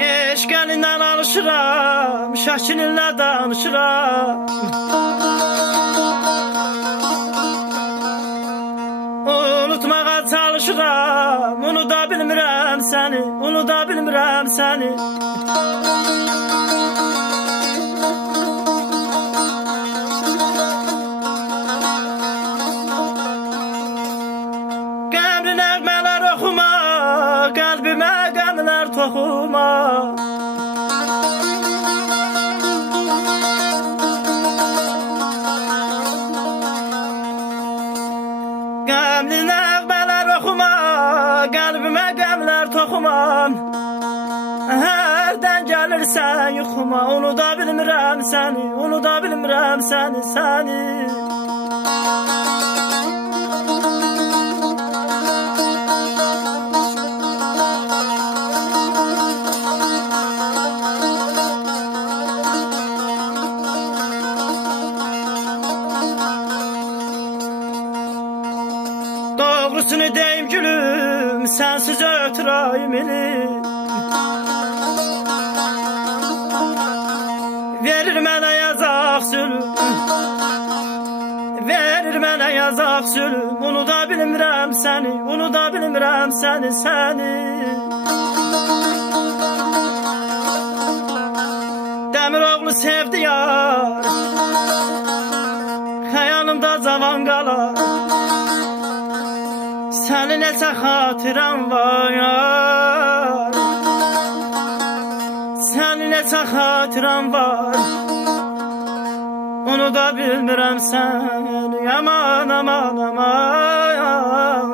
Eşkəlindən alışıram, şəkilinlə danışıram. Unutmağa çalışıram, unuda bilmirəm səni, unuda bilmirəm səni. Qəmli nəğmələr oxuma, qəlbimə qəmlər toxuma. Qəmli nəğmələr oxuma, qəlbimə qəmlər toxumam. Hərdən gəlirsən yuxuma, unuda bilmirəm səni, unuda bilmirəm səni, səni. Doğrusunu deyim gülüm, sensiz ötürayım ili. Verir mənə yazaq sülüm, verir mənə yazaq sülüm. Unuda bilmirəm səni, unuda bilmirəm səni, səni. Dəmiroğlu sevdi yar, xəyalımda cavan qalar. Səni neçə xatirəm var yar, səni neçə xatirəm var. Unuda bilmirəm səni, aman aman aman.